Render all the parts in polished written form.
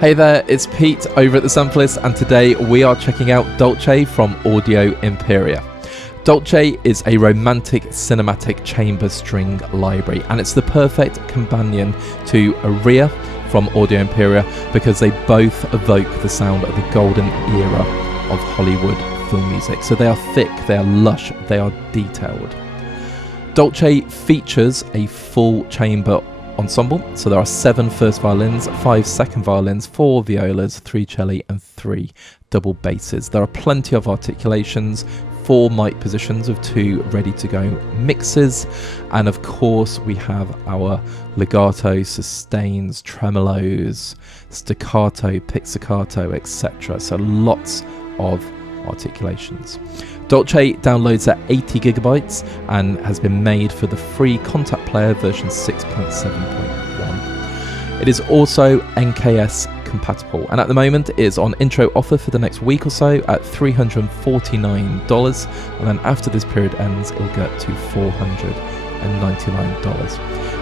Hey there, it's Pete over at the Sampleist, and today we are checking out Dolce from Audio Imperia. Dolce is a romantic cinematic chamber string library, and it's the perfect companion to Aria from Audio Imperia because they both evoke the sound of the golden era of Hollywood film music. So they are thick, they are lush, they are detailed. Dolce features a full chamber ensemble, so there are 7 first violins, 5 second violins, 4 violas, 3 celli and 3 double basses. There are plenty of articulations, 4 mic positions of 2 ready to go mixes, and of course we have our legato, sustains, tremolos, staccato, pizzicato, etc. So lots of articulations. Dolce downloads at 80 gigabytes and has been made for the free Contact Player version 6.7.1. It is also NKS compatible, and at the moment it is on intro offer for the next week or so at $349, and then after this period ends it'll get to $499.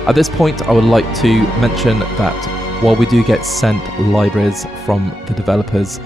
At this point I would like to mention that while we do get sent libraries from the developers,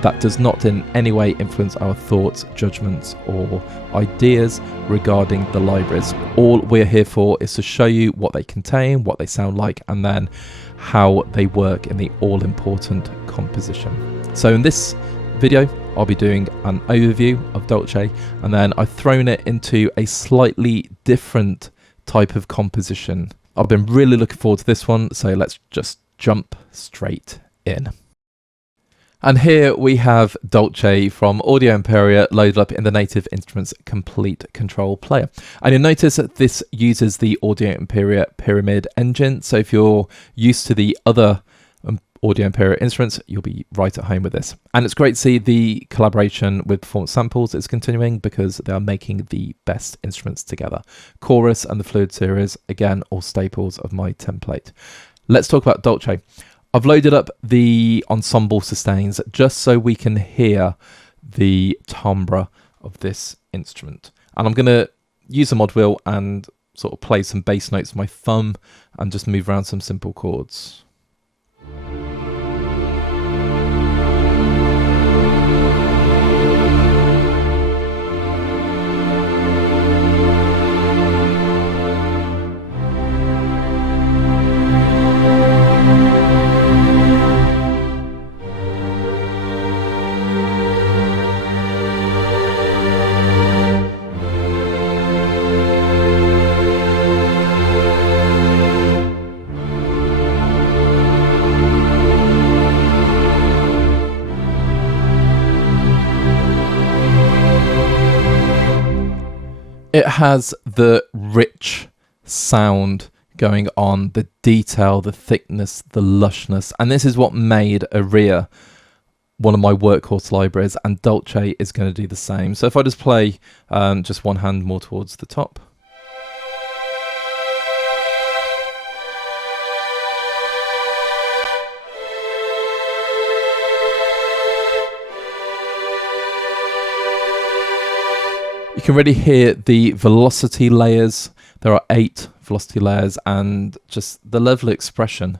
that does not in any way influence our thoughts, judgments or ideas regarding the libraries. All we're here for is to show you what they contain, what they sound like, and then how they work in the all-important composition. So in this video I'll be doing an overview of Dolce, and then I've thrown it into a slightly different type of composition. I've been really looking forward to this one, so let's just jump straight in. And here we have Dolce from Audio Imperia loaded up in the Native Instruments Complete Control Player. And you'll notice that this uses the Audio Imperia Pyramid engine. So if you're used to the other Audio Imperia instruments, you'll be right at home with this. And it's great to see the collaboration with Performance Samples is continuing because they are making the best instruments together. Chorus and the Fluid series, again, all staples of my template. Let's talk about Dolce. I've loaded up the ensemble sustains just so we can hear the timbre of this instrument. And I'm going to use the mod wheel and sort of play some bass notes with my thumb and just move around some simple chords. It has the rich sound going on, the detail, the thickness, the lushness, and this is what made Aria one of my workhorse libraries, and Dolce is going to do the same. So if I just play just one hand more towards the top. You can really hear the velocity layers. There are 8 velocity layers and just the level of expression.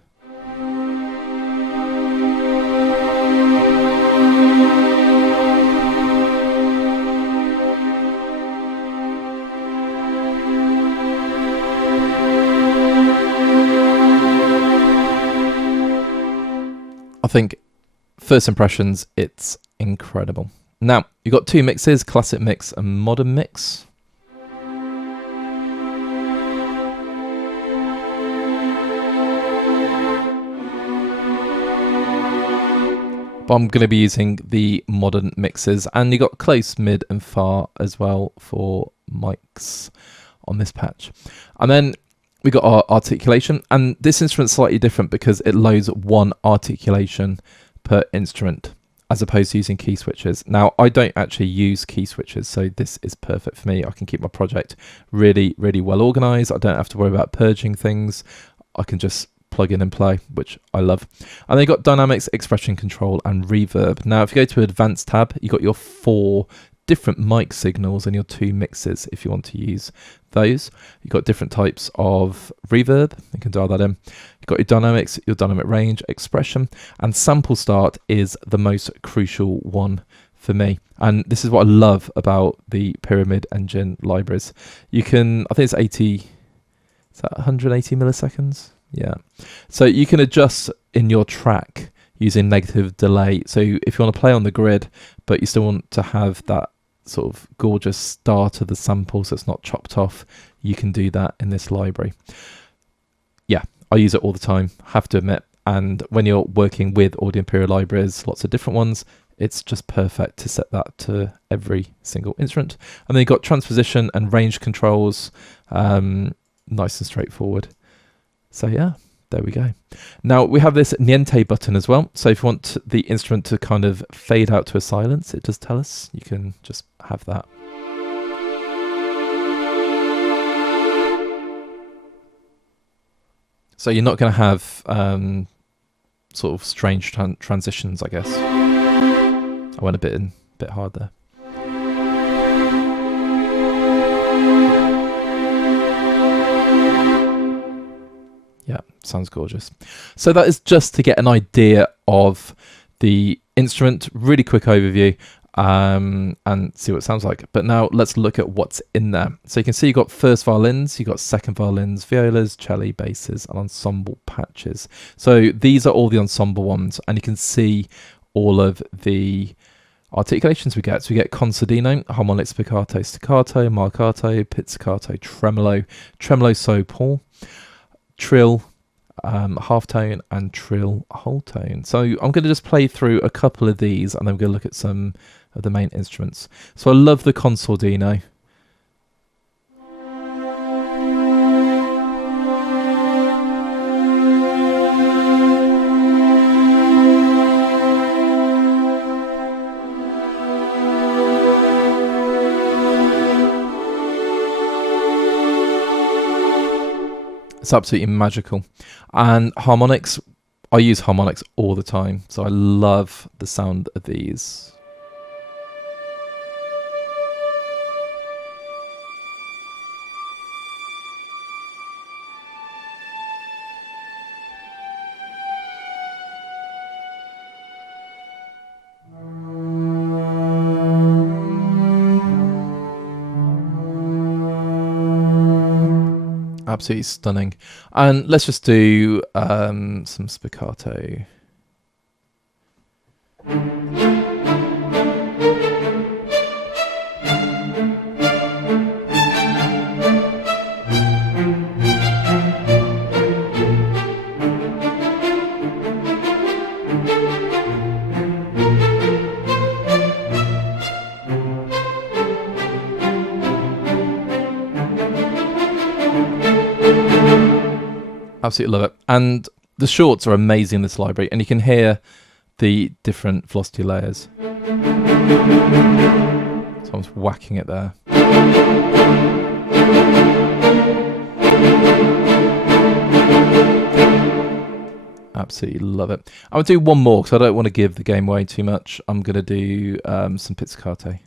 I think first impressions, it's incredible. Now, you've got 2 mixes, classic mix and modern mix. But I'm going to be using the modern mixes, and you got close, mid and far as well for mics on this patch. And then we got our articulation, and this instrument's slightly different because it loads 1 articulation per instrument, as opposed to using key switches. Now, I don't actually use key switches, so this is perfect for me. I can keep my project really, really well organized. I don't have to worry about purging things. I can just plug in and play, which I love. And then you got dynamics, expression control, and reverb. Now, if you go to advanced tab, you got your 4 different mic signals in your 2 mixes if you want to use those. You've got different types of reverb, you can dial that in. You've got your dynamics, your dynamic range, expression, and sample start is the most crucial one for me. And this is what I love about the Pyramid Engine libraries. You can, I think it's 80, is that 180 milliseconds? Yeah. So you can adjust in your track using negative delay. So if you want to play on the grid, but you still want to have that sort of gorgeous start of the sample so it's not chopped off, you can do that in this library. Yeah, I use it all the time, have to admit. And when you're working with Audio Imperia libraries, lots of different ones, it's just perfect to set that to every single instrument. And then you've got transposition and range controls, nice and straightforward. So yeah, there we go. Now we have this niente button as well. So if you want the instrument to kind of fade out to a silence, it does tell us, you can just have that. So you're not going to have sort of strange transitions, I guess. I went a bit hard there. Yeah, sounds gorgeous. So that is just to get an idea of the instrument, really quick overview, and see what it sounds like. But now let's look at what's in there. So you can see you've got first violins, you've got second violins, violas, celli, basses, and ensemble patches. So these are all the ensemble ones, and you can see all of the articulations we get. So we get concertino, harmonic, spiccato, staccato, marcato, pizzicato, tremolo, tremolo sopor, trill, half tone, and trill whole tone. So I'm going to just play through a couple of these and then we're going to look at some of the main instruments. So I love the concertino. It's absolutely magical. And harmonics, I use harmonics all the time, so I love the sound of these. Absolutely stunning. And let's just do some spiccato. Absolutely love it. And the shorts are amazing in this library, and you can hear the different velocity layers. Someone's whacking it there. Absolutely love it. I'm going to do one more because I don't want to give the game away too much. I'm going to do some pizzicato.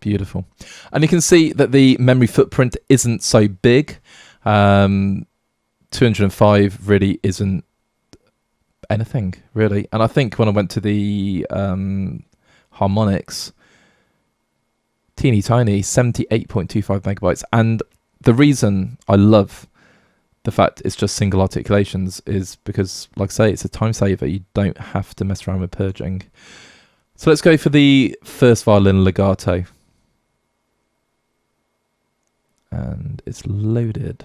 Beautiful. And you can see that the memory footprint isn't so big. 205 really isn't anything, really. And I think when I went to the harmonics, teeny tiny, 78.25 megabytes. And the reason I love the fact it's just single articulations is because, like I say, it's a time saver. You don't have to mess around with purging. So let's go for the first violin legato. And it's loaded.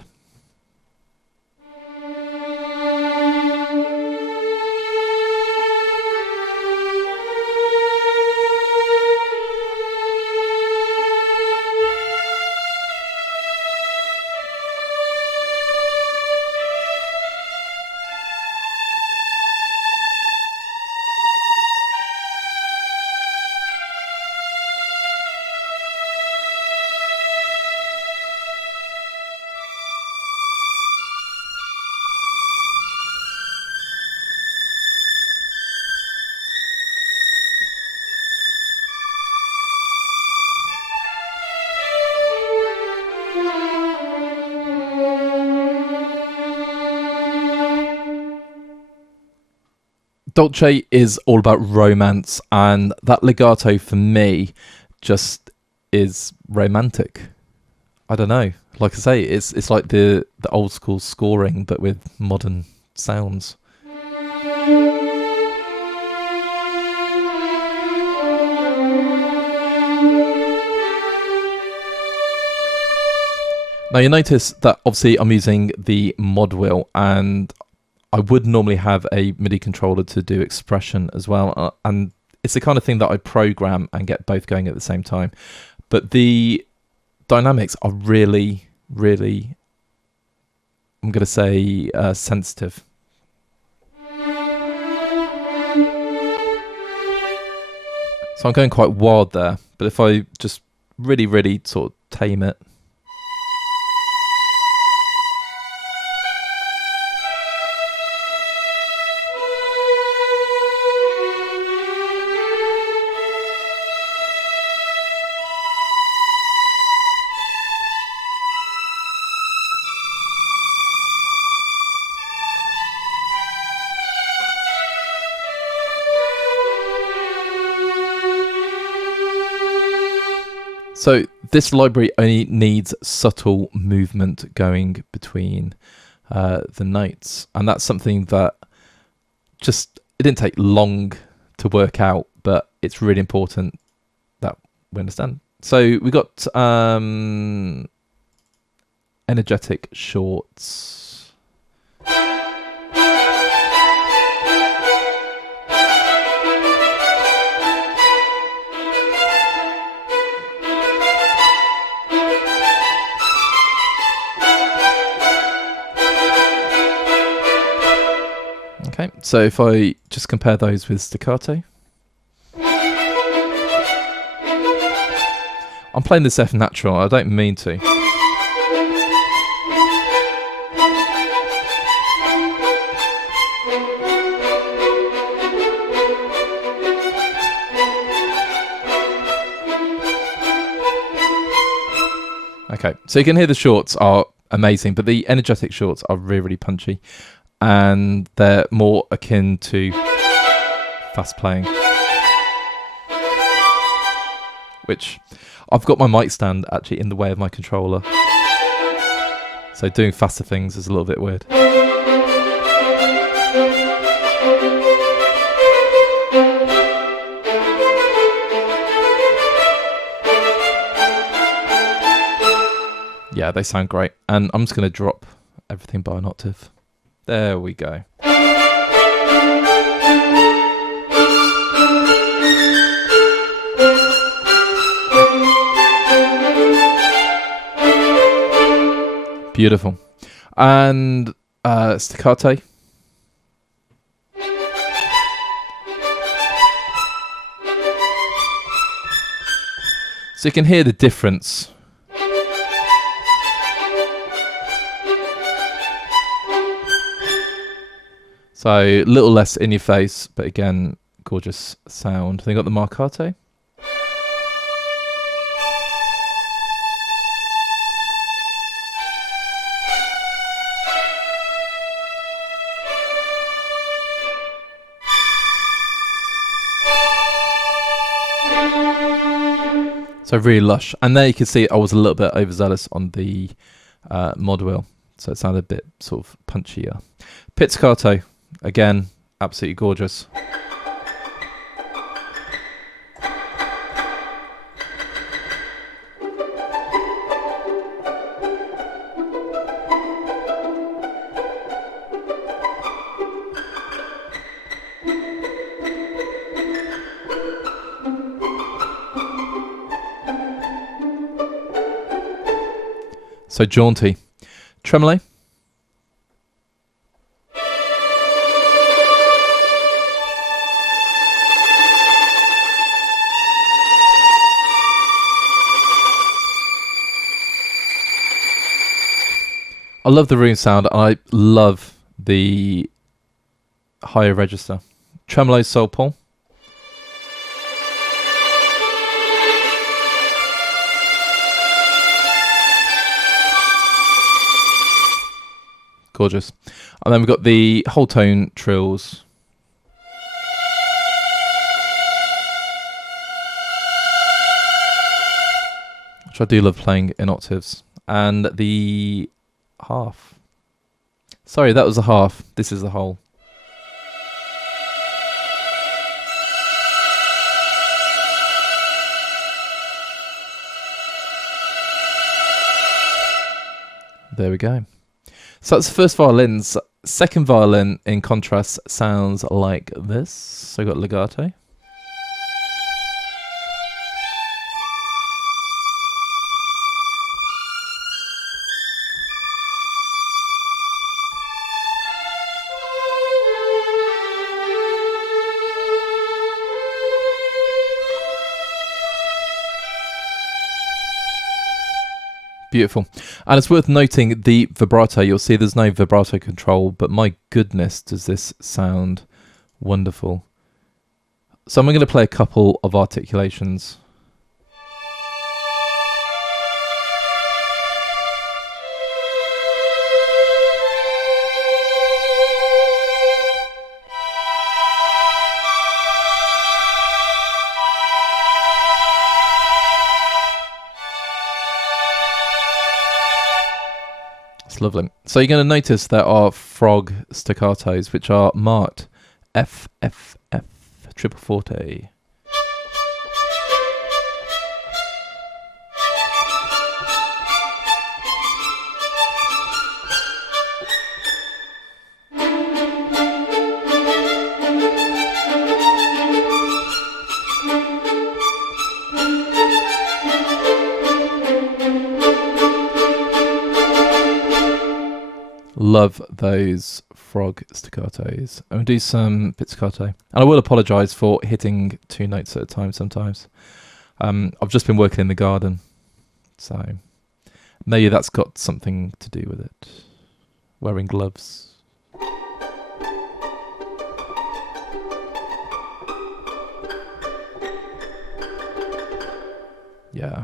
Dolce is all about romance, and that legato for me just is romantic. I don't know. Like I say, it's like the old school scoring, but with modern sounds. Now you notice that obviously I'm using the mod wheel, and I would normally have a MIDI controller to do expression as well, and it's the kind of thing that I program and get both going at the same time. But the dynamics are really, really, I'm going to say, sensitive. So I'm going quite wild there, but if I just really, really sort of tame it. So this library only needs subtle movement going between the notes, and that's something that it didn't take long to work out, but it's really important that we understand. So we got energetic shorts. Okay, so if I just compare those with staccato. I'm playing this F natural, I don't mean to. Okay, so you can hear the shorts are amazing, but the energetic shorts are really, really punchy, and they're more akin to fast playing. Which, I've got my mic stand actually in the way of my controller, so doing faster things is a little bit weird. Yeah, they sound great, and I'm just going to drop everything by an octave. There we go. Beautiful. And staccato. So you can hear the difference. So a little less in your face, but again, gorgeous sound. Then you got the marcato. So really lush. And there you can see I was a little bit overzealous on the mod wheel, so it sounded a bit sort of punchier. Pizzicato. Again, absolutely gorgeous. So jaunty. Tremolo. I love the room sound. I love the higher register. Tremolo Sol Paul. Gorgeous. And then we've got the whole tone trills. which I do love playing in octaves. And the half. Sorry, that was a half. This is the whole. There we go. So that's the first violins. Second violin, in contrast, sounds like this. So I've got legato. Beautiful. And it's worth noting the vibrato. You'll see there's no vibrato control, but my goodness, does this sound wonderful. So I'm going to play a couple of articulations. Lovely. So you're going to notice there are frog staccatos, which are marked F, F, F, triple forte. Love those frog staccatos. I'm going to do some pizzicato. And I will apologise for hitting 2 notes at a time sometimes. I've just been working in the garden, so maybe that's got something to do with it. Wearing gloves. Yeah.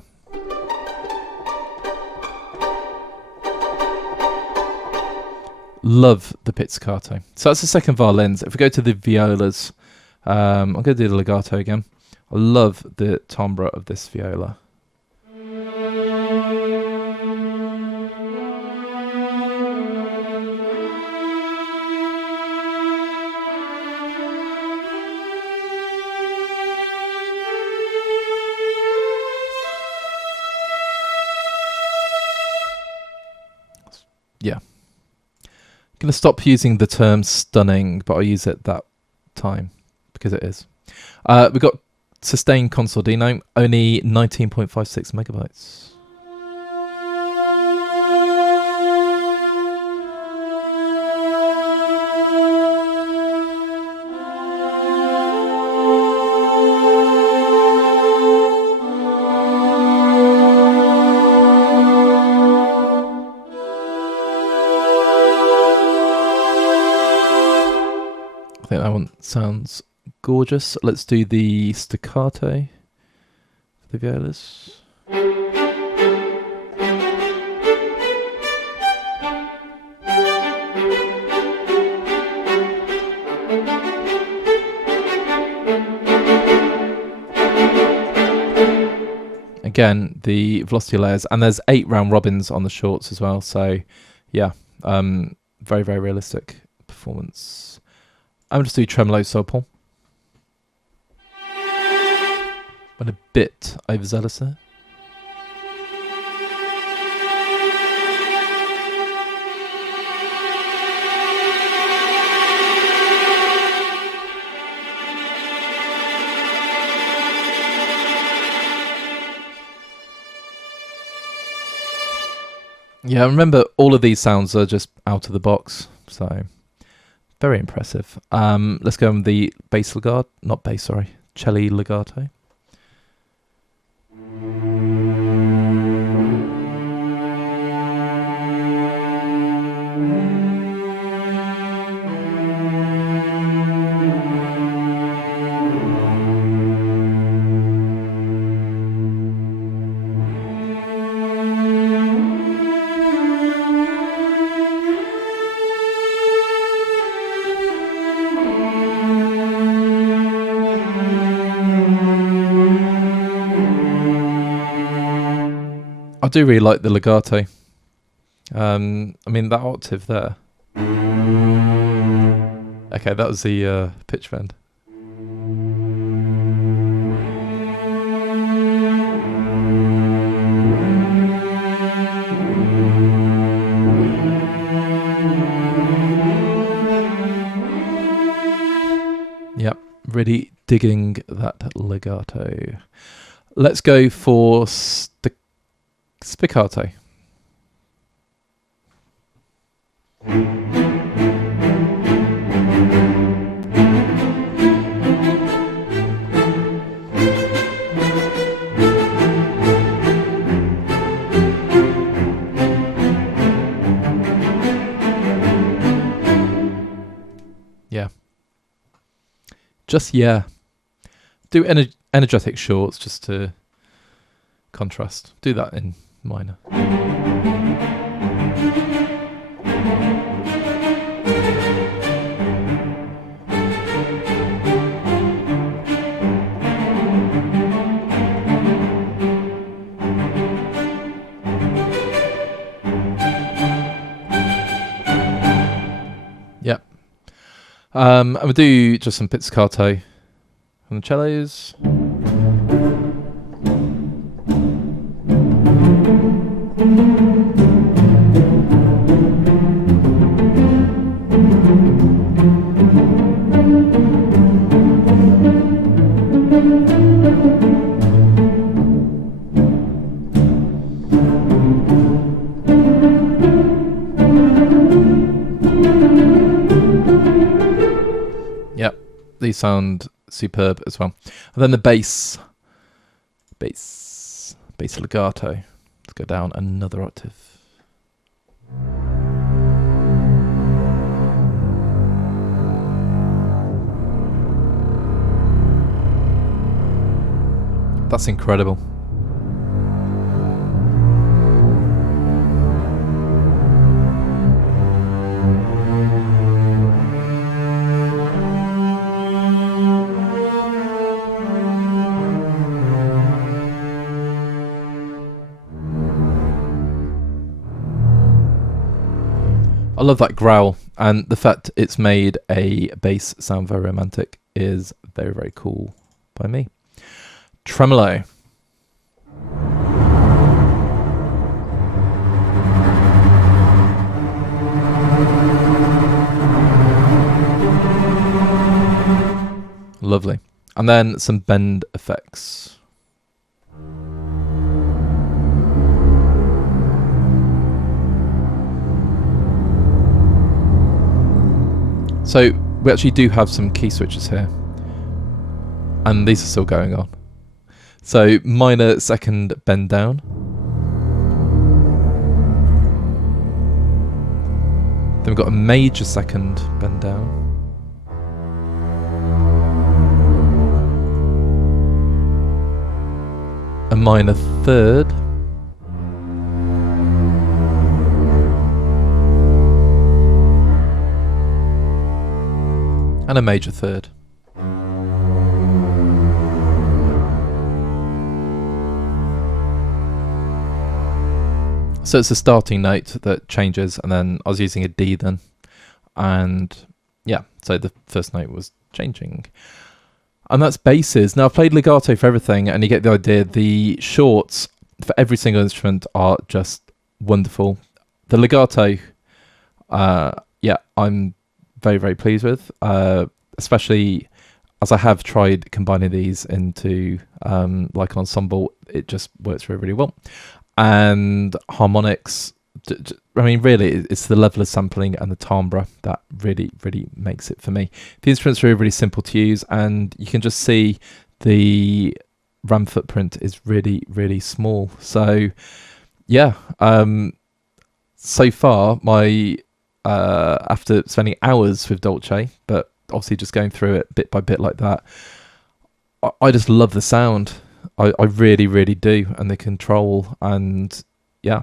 Love the pizzicato. So that's the second violins. If we go to the violas, I'm going to do the legato again. I love the timbre of this viola. Yeah. Going to stop using the term stunning, but I'll use it that time because it is. We've got sustained consordino, only 19.56 megabytes. I think that one sounds gorgeous. Let's do the staccato for the violas. Again, the velocity layers, and there's 8 round robins on the shorts as well. So, yeah, very, very realistic performance. I'm going to do tremolo sopal. Went a bit overzealous there. Yeah, remember all of these sounds are just out of the box, so very impressive. Let's go with the bass legato, not bass, sorry, Celli legato. I do really like the legato. I mean, that octave there. Okay, that was the pitch bend. Yep, really digging that legato. Let's go for spiccato. Yeah. Just, yeah. Do energetic shorts just to contrast. Do that in minor. Yep. And we'll do just some pizzicato on the cellos. Yep, these sound superb as well. And then the bass legato. Let's go down another octave. That's incredible. I love that growl, and the fact it's made a bass sound very romantic is very, very cool by me. Tremolo. Lovely. And then some bend effects. So we actually do have some key switches here, and these are still going on. So minor second bend down. Then we've got a major second bend down. A minor third. And a major third. So it's a starting note that changes, and then I was using a D then. And yeah, so the first note was changing. And that's basses. Now I've played legato for everything, and you get the idea. The shorts for every single instrument are just wonderful. The legato, yeah, I'm very, very pleased with, especially as I have tried combining these into like an ensemble. It just works really, really well. And harmonics, I mean, really, it's the level of sampling and the timbre that really, really makes it for me. The instruments are really, really simple to use, and you can just see the RAM footprint is really, really small. So yeah, so far my after spending hours with Dolce, but obviously just going through it bit by bit like that, I just love the sound. I really, really do, and the control, and yeah.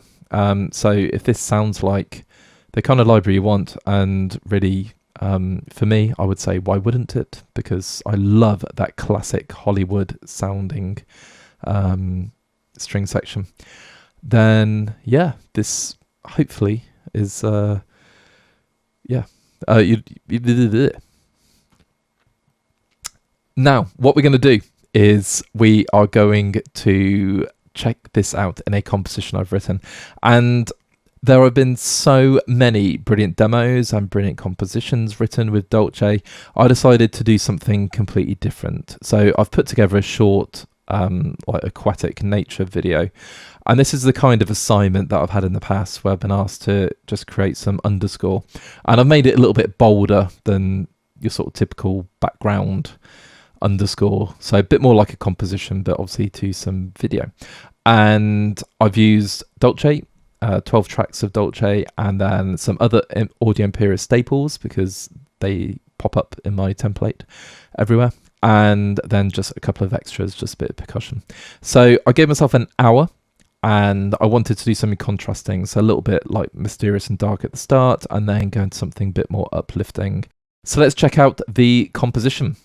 So if this sounds like the kind of library you want, and really, for me, I would say, why wouldn't it? Because I love that classic Hollywood sounding string section. then yeah, this hopefully is now what we're going to do is we are going to check this out in a composition I've written, and there have been so many brilliant demos and brilliant compositions written with Dolce. I decided to do something completely different. So I've put together a short like aquatic nature video, and this is the kind of assignment that I've had in the past where I've been asked to just create some underscore, and I've made it a little bit bolder than your sort of typical background underscore, so a bit more like a composition, but obviously to some video. And I've used Dolce, 12 tracks of Dolce, and then some other Audio Imperia staples because they pop up in my template everywhere, and then just a couple of extras, just a bit of percussion. So I gave myself an hour, and I wanted to do something contrasting, so a little bit like mysterious and dark at the start, and then go into something a bit more uplifting. So let's check out the composition.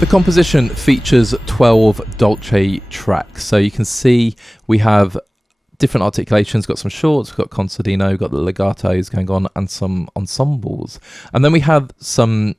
The composition features 12 Dolce tracks, so you can see we have different articulations, got some shorts, we've got concertino, we've got the legatos going on, and some ensembles. And then we have some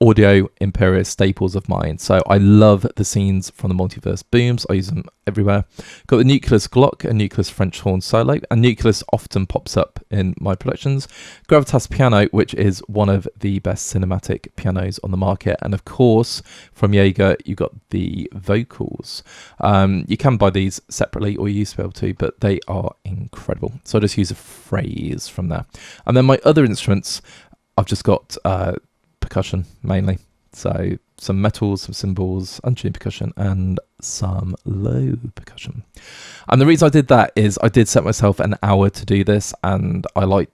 Audio Imperia staples of mine. So I love the scenes from the multiverse booms. I use them everywhere. Got the nucleus Glock, a nucleus French horn solo, and nucleus often pops up in my productions. Gravitas piano, which is one of the best cinematic pianos on the market. And of course, from Jaeger, you got the vocals. You can buy these separately, or you used to be able to, but they are incredible. So I just use a phrase from there. And then my other instruments, I've just got percussion mainly, so some metals, some cymbals, untuned percussion, and some low percussion. And the reason I did that is I did set myself an hour to do this, and I like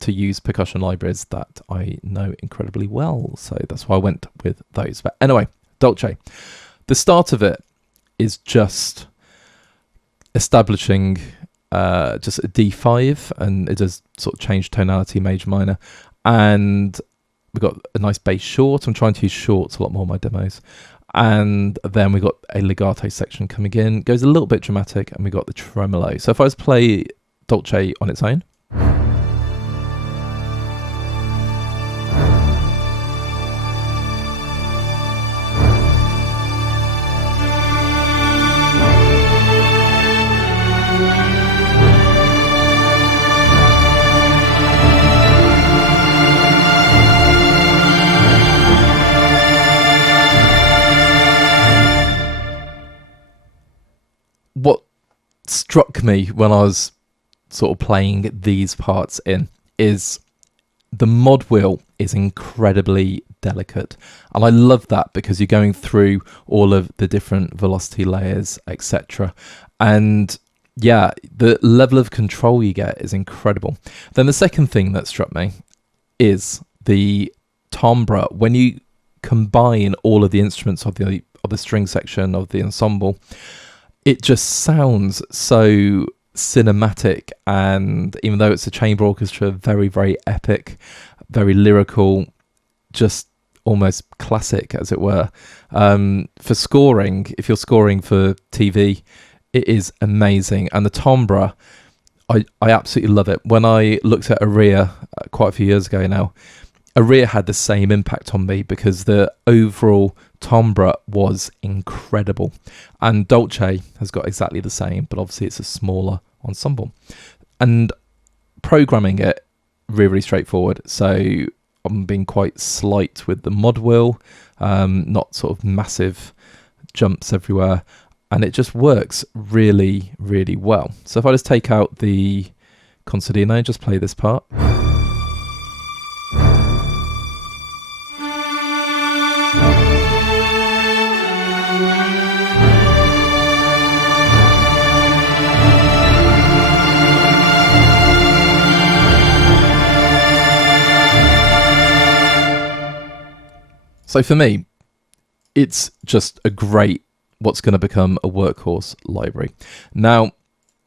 to use percussion libraries that I know incredibly well, so that's why I went with those. But anyway, Dolce, the start of it is just establishing just a D5, and it does sort of change tonality, major, minor, and we've got a nice bass short. I'm trying to use shorts a lot more in my demos. And then we've got a legato section coming in. Goes a little bit dramatic, and we got the tremolo. So if I was to play Dolce on its own. What struck me when I was sort of playing these parts in is the mod wheel is incredibly delicate, and I love that because you're going through all of the different velocity layers, etc. And yeah, the level of control you get is incredible. Then the second thing that struck me is the timbre. When you combine all of the instruments of the string section of the ensemble, it just sounds so cinematic, and even though it's a chamber orchestra, very, very epic, very lyrical, just almost classic, as it were. For scoring, if you're scoring for TV, it is amazing. And the timbre, I absolutely love it. When I looked at Aria quite a few years ago now, Aria had the same impact on me because the overall timbre was incredible, and Dolce has got exactly the same, but obviously it's a smaller ensemble. And programming it really straightforward, so I'm being quite slight with the mod wheel, not sort of massive jumps everywhere, and it just works really well. So if I just take out the concertino, just play this part. So for me, it's just a great, what's going to become a workhorse library. Now,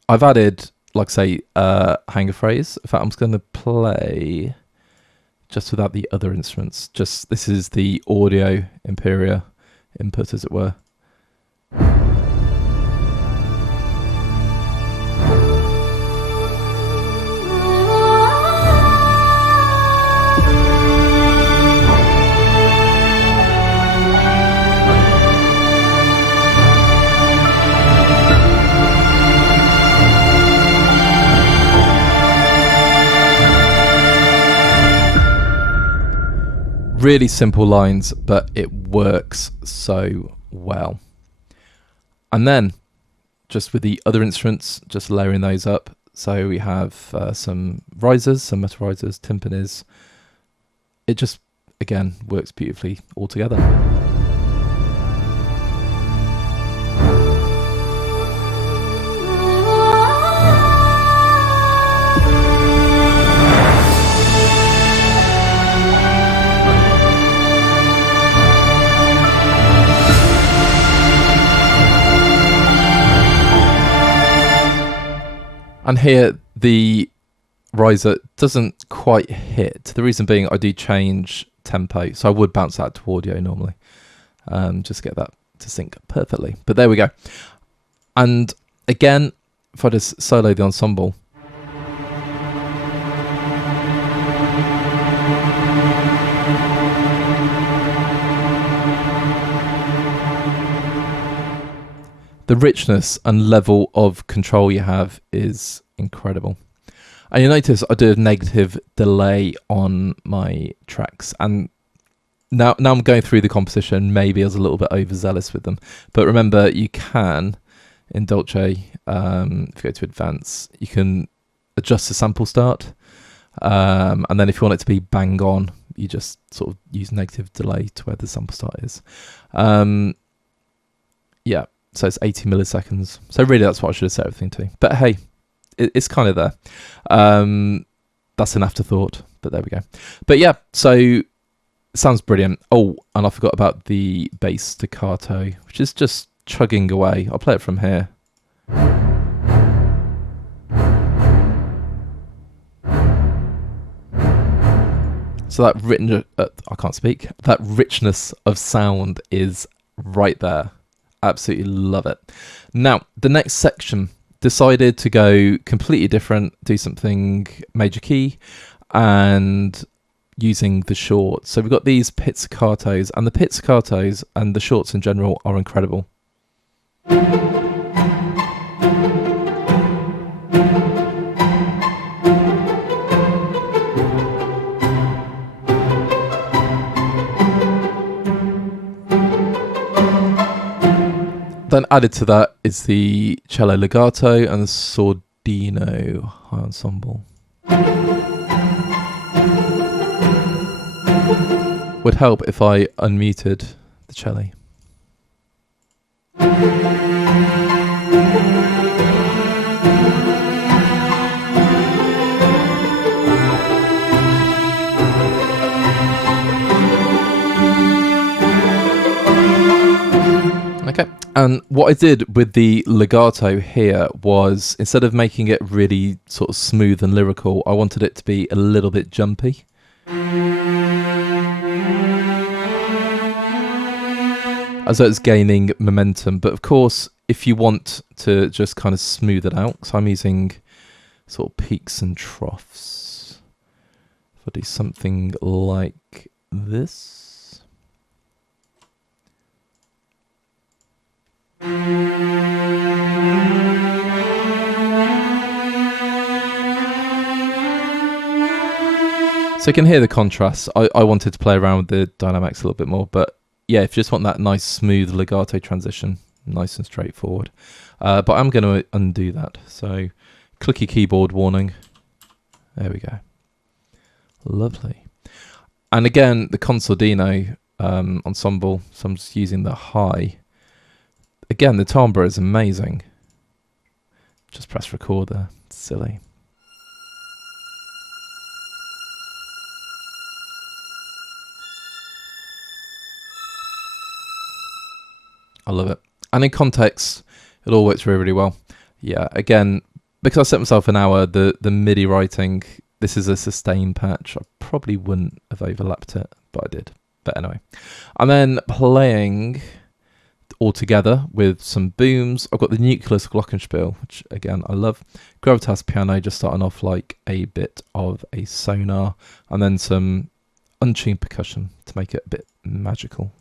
I've added, like say, hanger phrase. In fact, I'm just going to play just without the other instruments. Just, this is the audio Imperia input, as it were. Really simple lines, but it works so well. And then just with the other instruments, just layering those up. So we have some risers, some metal risers, timpanis. It just, again, works beautifully all together. And here the riser doesn't quite hit. The reason being I do change tempo, so I would bounce that to audio normally. Just get that to sync perfectly. But there we go. And again, if I just solo the ensemble, the richness and level of control you have is incredible. And you notice I do a negative delay on my tracks, and now I'm going through the composition. Maybe I was a little bit overzealous with them, but remember, you can in Dolce, if you go to advance, you can adjust the sample start, and then if you want it to be bang on, you just sort of use negative delay to where the sample start is. Yeah. So it's 80 milliseconds. So really that's what I should have set everything to. But hey, it's kind of there. That's an afterthought, but there we go. But yeah, so it sounds brilliant. Oh, and I forgot about the bass staccato, which is just chugging away. I'll play it from here. So that I can't speak. That richness of sound is right there. Absolutely love it. Now, the next section, decided to go completely different, do something major key, and using the shorts. So we've got these pizzicatos, and the pizzicatos and the shorts in general are incredible. Then added to that is the cello legato and the sordino high ensemble. Would help if I unmuted the cello. Okay, and what I did with the legato here was, instead of making it really sort of smooth and lyrical, I wanted it to be a little bit jumpy. As though it's gaining momentum. But of course, if you want to just kind of smooth it out, so I'm using sort of peaks and troughs. If I do something like this. So you can hear the contrast. I wanted to play around with the dynamics a little bit more, but yeah, if you just want that nice smooth legato transition, nice and straightforward. But I'm going to undo that. So clicky keyboard warning. There we go. Lovely. And again, the concertino ensemble, so I'm just using the high. Again, the timbre is amazing. Just press record there. It's silly. I love it. And in context, it all works really, really well. Yeah, again, because I set myself an hour, the MIDI writing, this is a sustain patch. I probably wouldn't have overlapped it, but I did. But anyway. And then playing all together with some booms. I've got the Nucleus Glockenspiel, which again, I love. Gravitas piano, just starting off like a bit of a sonar. And then some untuned percussion to make it a bit magical.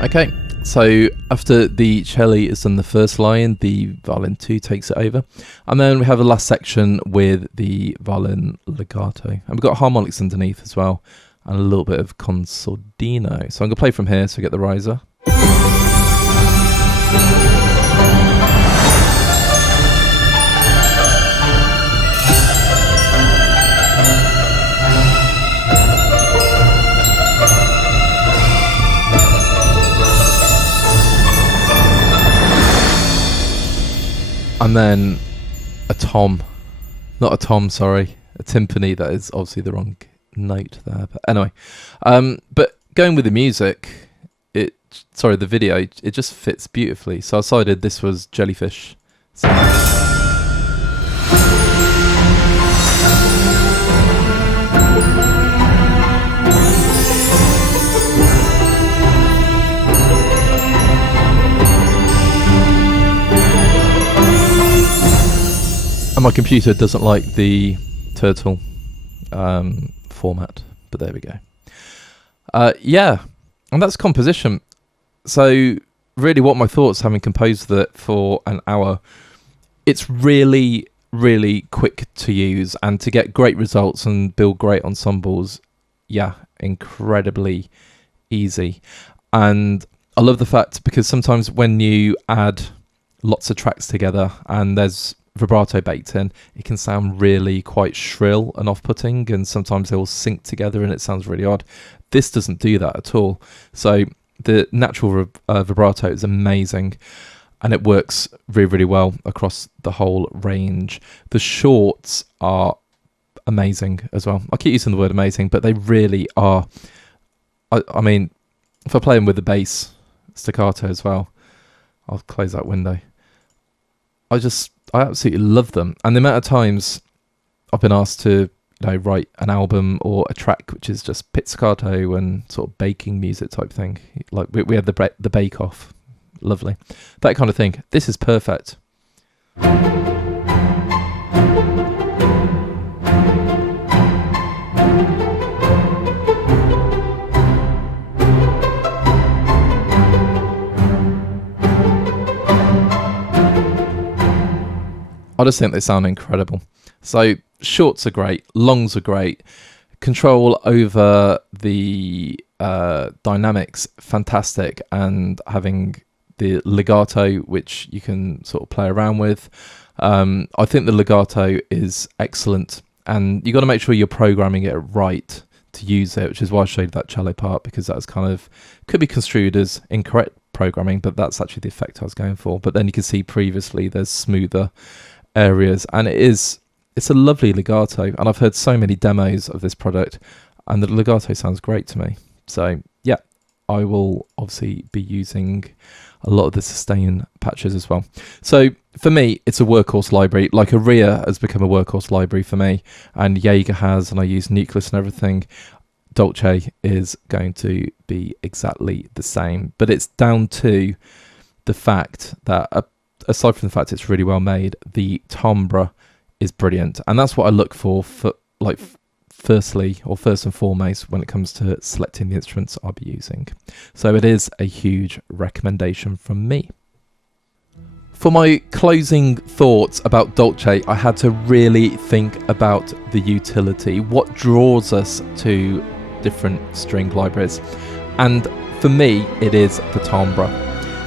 Okay, so after the Celli has done the first line, the violin 2 takes it over. And then we have the last section with the violin legato. And we've got harmonics underneath as well, and a little bit of concertino. So I'm going to play from here so we get the riser. And then a tom, not a tom, sorry, a timpani. That is obviously the wrong note there. But anyway, but going with the music, the video, it just fits beautifully. So I decided this was Jellyfish. So and my computer doesn't like the turtle format, but there we go. Yeah, and that's composition. So really what my thoughts, having composed it for an hour, it's really, really quick to use and to get great results and build great ensembles. Yeah, incredibly easy. And I love the fact, because sometimes when you add lots of tracks together and there's vibrato baked in, it can sound really quite shrill and off-putting, and sometimes they all sync together and it sounds really odd. This doesn't do that at all. So the natural vibrato is amazing, and it works really, really well across the whole range. The shorts are amazing as well. I keep using the word amazing, but they really are. I mean, if I play them with the bass staccato as well, I'll close that window. I absolutely love them. And the amount of times I've been asked to write an album or a track which is just pizzicato and sort of baking music type thing. Like we had the Bake Off. Lovely. That kind of thing. This is perfect. I just think they sound incredible. So shorts are great, longs are great, control over the dynamics, fantastic, and having the legato, which you can sort of play around with. I think the legato is excellent, and you got to make sure you're programming it right to use it, which is why I showed that cello part, because that's kind of could be construed as incorrect programming, but that's actually the effect I was going for. But then you can see previously there's smoother areas, and it is it's a lovely legato, and I've heard so many demos of this product, and the legato sounds great to me. So yeah, I will obviously be using a lot of the sustain patches as well. So for me, it's a workhorse library. Like Aria has become a workhorse library for me, and Jaeger has, and I use Nucleus and everything. Dolce is going to be exactly the same, but it's down to the fact that aside from the fact it's really well made, the timbre is brilliant, and that's what I look for like first and foremost when it comes to selecting the instruments I'll be using. So it is a huge recommendation from me. For my closing thoughts about Dolce, I had to really think about the utility, what draws us to different string libraries, and for me it is the timbre.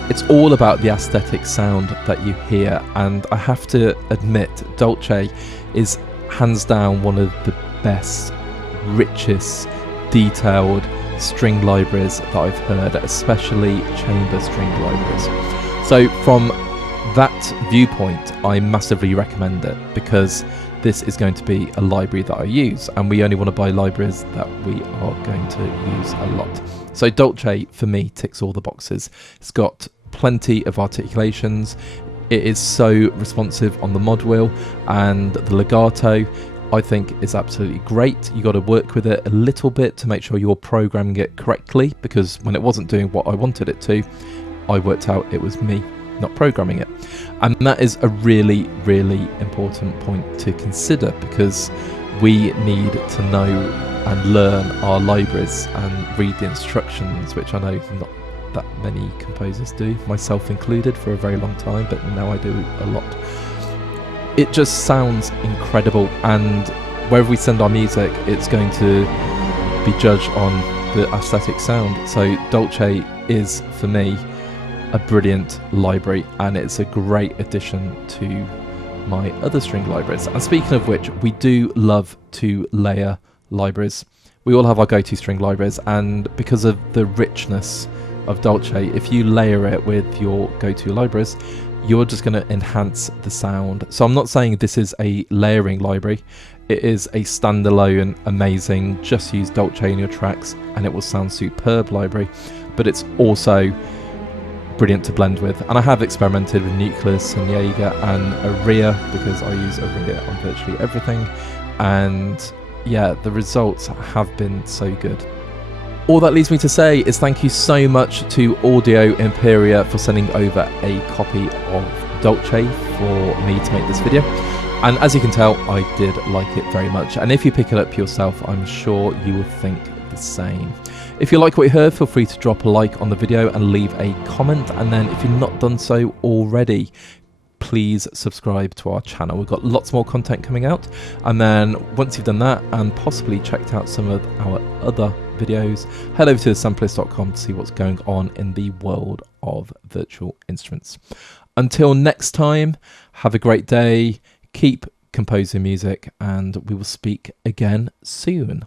It's all about the aesthetic sound that you hear, and I have to admit Dolce is hands down one of the best, richest, detailed string libraries that I've heard, especially chamber string libraries. So from that viewpoint, I massively recommend it, because this is going to be a library that I use, and we only want to buy libraries that we are going to use a lot. So Dolce for me ticks all the boxes. It's got plenty of articulations, it is so responsive on the mod wheel, and the legato I think is absolutely great. You got to work with it a little bit to make sure you're programming it correctly, because when it wasn't doing what I wanted it to, I worked out it was me not programming it. And that is a really, really important point to consider, because we need to know and learn our libraries and read the instructions, which I know not that many composers do, myself included, for a very long time, but now I do a lot. It just sounds incredible, and wherever we send our music, it's going to be judged on the aesthetic sound. So Dolce is, for me, a brilliant library, and it's a great addition to my other string libraries. And speaking of which, we do love to layer libraries. We all have our go-to string libraries, and because of the richness of Dolce, if you layer it with your go-to libraries, you're just going to enhance the sound. So I'm not saying this is a layering library, it is a standalone, amazing, just use Dolce in your tracks and it will sound superb library, but it's also brilliant to blend with. And I have experimented with Nucleus and Jaeger and Aria, because I use Aria on virtually everything, and yeah, the results have been so good. All that leaves me to say is thank you so much to Audio Imperia for sending over a copy of Dolce for me to make this video. And as you can tell, I did like it very much. And if you pick it up yourself, I'm sure you will think the same. If you like what you heard, feel free to drop a like on the video and leave a comment. And then if you've not done so already, please subscribe to our channel. We've got lots more content coming out. And then once you've done that and possibly checked out some of our other videos, head over to Sampleist.com to see what's going on in the world of virtual instruments. Until next time, have a great day, keep composing music, and we will speak again soon.